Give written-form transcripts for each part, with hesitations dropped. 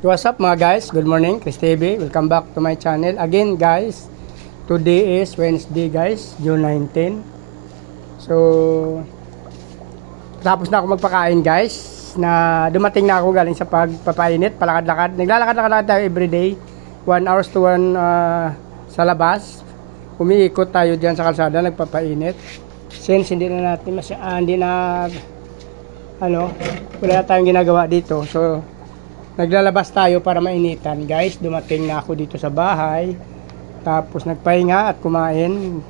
What's up mga guys? Good morning, Chris TV. Welcome back to my channel. Again guys, today is Wednesday guys, June 19. So, tapos na ako magpakain guys. Na dumating na ako galing sa pagpapainit, palakad-lakad. Naglalakad-lakad tayo everyday. 1 hours to 1 sa labas. Umiikot tayo dyan sa kalsada, nagpapainit. Since hindi na natin wala na tayong ginagawa dito. So, naglalabas tayo para mainitan guys. Dumating na ako dito sa bahay, tapos nagpahinga at kumain,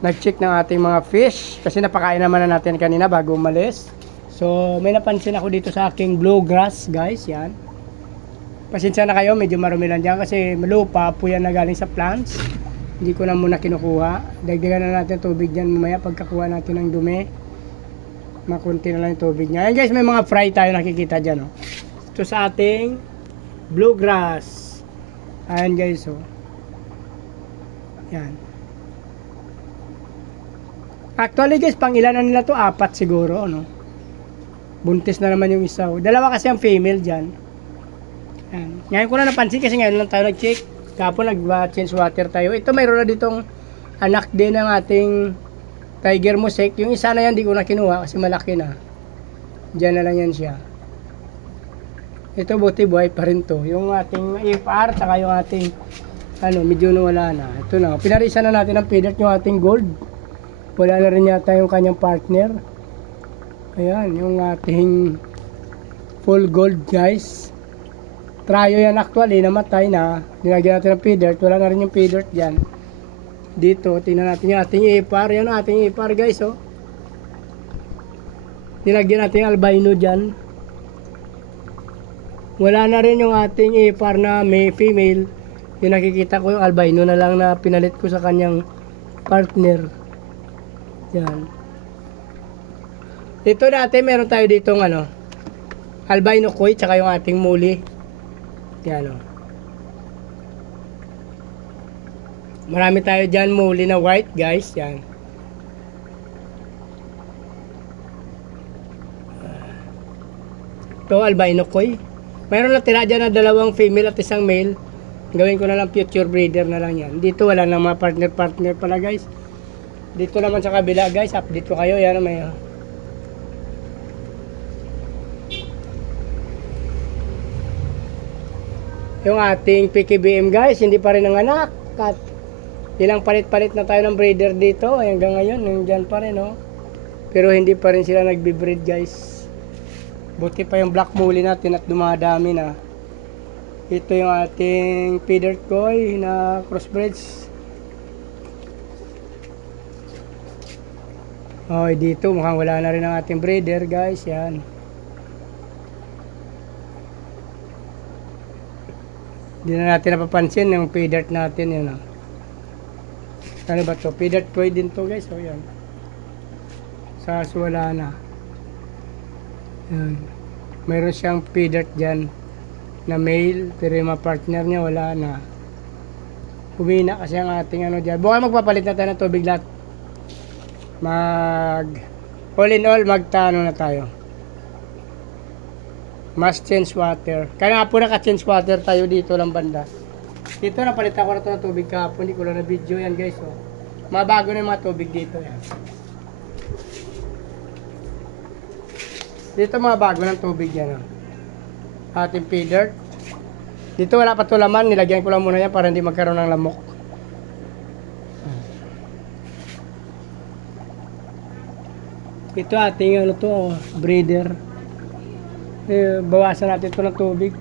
nag-check ng ating mga fish kasi napakain naman na natin kanina bago umalis. So may napansin ako dito sa aking bluegrass guys. Yan, pasensya na kayo, medyo marumi lang dyan kasi malupa po yan na galing sa plants. Hindi ko na muna kinukuha. Dagdagan na natin tubig dyan mamaya pagkakuha natin ng dumi. Makunti na lang yung tubig nya. Ayan guys, may mga fry tayo nakikita dyan, oh. Ito sa ating bluegrass. Ayan guys, oh. Yan. Actually guys, pang ilan na nila to? 4 siguro, no? Buntis na naman yung isa, oh. Dalawa kasi ang female dyan. Yan. Ngayon ko na napansin kasi ngayon lang tayo nag-check. Kapon nag-change water tayo. Ito mayroon na ditong anak din ng ating tiger mosaic. Yung isa na yan di ko na kinuha kasi malaki na. Diyan na lang yan siya. Ito buti buhay pa rin to. Yung ating AFR saka yung ating medyo nawala na. Ito na. Pinarisa na natin ang feeder yung ating gold. Wala na rin yata yung kanyang partner. Ayan, yung ating full gold guys. Tryo yan actually, namatay na. Nilagyan natin ng feeder. Wala na rin yung feeder dyan. Dito, tingnan natin yung ating AFR. Yan ang ating AFR guys, oh. Nilagyan natin yung albino dyan. Wala na rin yung ating AFR na may female. Yung nakikita ko yung albino na lang na pinalit ko sa kanyang partner. Yan. Dito dati meron tayo ditong albino koi tsaka yung ating muli. Yan, oh. Marami tayo dyan muli na white guys. Yan. Ito albino koi. Mayroon na tira dyan na 2 female at 1 male. Gawin ko na lang future breeder na lang yan. Dito wala nang mga partner pala guys. Dito naman sa kabila guys, update ko kayo. Yan may yung ating PKBM guys, hindi pa rin nanganak. At ilang palit-palit na tayo ng breeder dito. Hanggang ngayon, nandyan pa rin, oh. Pero hindi pa rin sila nagbe-breed guys. Buti pa yung black muley natin at dumadami na. Ito yung ating feeder koi na crossbreds. Okay, dito mukhang wala na rin ang ating breeder guys. Yan. Hindi na natin napapansin yung feeder natin. Yan, oh. Ano ba to? Feeder koi din to guys. So yan. Wala na. Yan. Mayroon siyang feeder dyan na male, pero yung mga partner niya wala na. Humina kasi ang ating dyan. Bukang magpapalit na tayo ng tubig lahat. All in all, na tayo. Must change water. Kaya nga po naka-change water tayo dito lang banda. Dito napalitan ko na ito ng tubig kahapon. Hindi ko lang na video yan guys. Oh. Mga bago na yung mga tubig dito yan. Dito mga bago ng tubig yan, oh. Ating feeder. Dito wala pa ito laman. Nilagyan ko lang muna yan para hindi magkaroon ng lamok. Ito ating breeder. Bawasan natin ito ng tubig.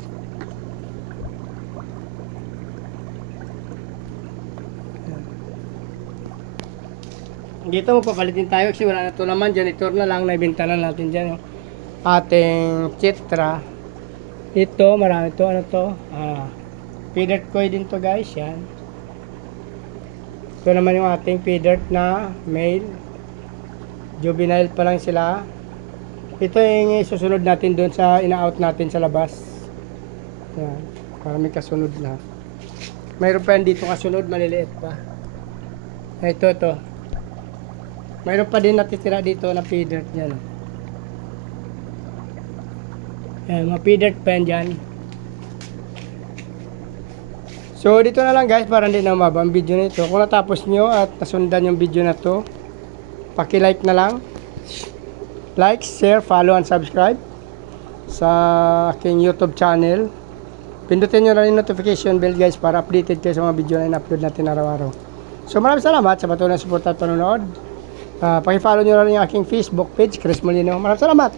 Dito magpapalitin tayo kasi wala na ito naman. Janitor na lang. Naibenta na natin dyan. Ating chitra. Ito, marami ito. Feeder koi din to guys. Yan. Ito naman yung ating feeder na male. Juvenile pa lang sila. Ito yung susunod natin doon sa ina-out natin sa labas. Yan. Para may kasunod na. Mayroon pa yan dito kasunod. Maliliit pa. Ito. Mayroon pa din natitira dito na feeder dyan. Mga feeder pen dyan. So dito na lang guys, para hindi na umaba ang video na ito. Kung natapos nyo at nasundan yung video na to, paki-like na lang. Like, share, follow, and subscribe sa aking YouTube channel. Pindutin nyo na yung notification bell guys para updated kayo sa mga video na in-upload natin araw-araw. So maraming salamat sa patuloy na suporta at panonood. Paki-follow nyo na rin yung aking Facebook page, Chris Molino. Maraming salamat.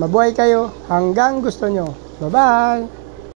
Mabuhay kayo hanggang gusto nyo. Bye-bye!